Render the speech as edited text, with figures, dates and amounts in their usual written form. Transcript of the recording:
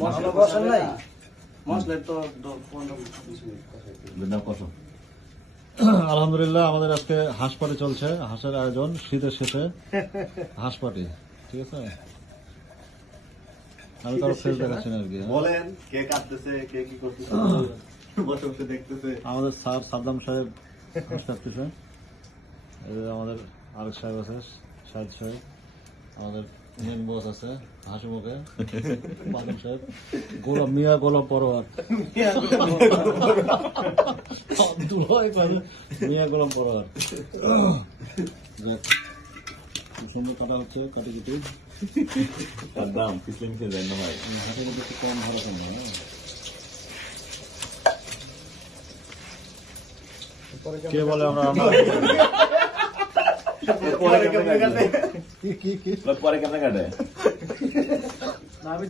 মশলা বসান নাই মশলা তো 15-20 মিনিট কষাইতে। আলহামদুলিল্লাহ আমাদের আজকে হাঁস পাটি চলছে, হাঁসের আয়োজন শীতের শেষে হাঁস পাটি, ঠিক আছে। আমি কারো ফেস দেখাচ্ছি না আর কি। বলেন কে কাটতেছে, কে কি করতেছে, বসে বসে দেখতেছে। আমাদের স্যার সাদ্দাম সাহেব হাঁস কাটতেছে, এই যে আমাদের আরেক সাহেব আছে শাহিদ সাহেব, আমাদের মেন বস আছে হাসি মুখে বাদম সাহেব, গোলাম মিয়া গোলাম পরোয়ার দুলাই পাবে মিয়া গোলাম পরোয়ার। যাক, খুব সুন্দর কাটা হচ্ছে, কাটি কুটি দাম পিছন খেয়ে যায় না ভাই। হাতের মধ্যে একটু কম ভালো কম না। কে বলে আমরা পরে কেমনে কাটে? কি কি কি পরে কেমনে কাটে? আমি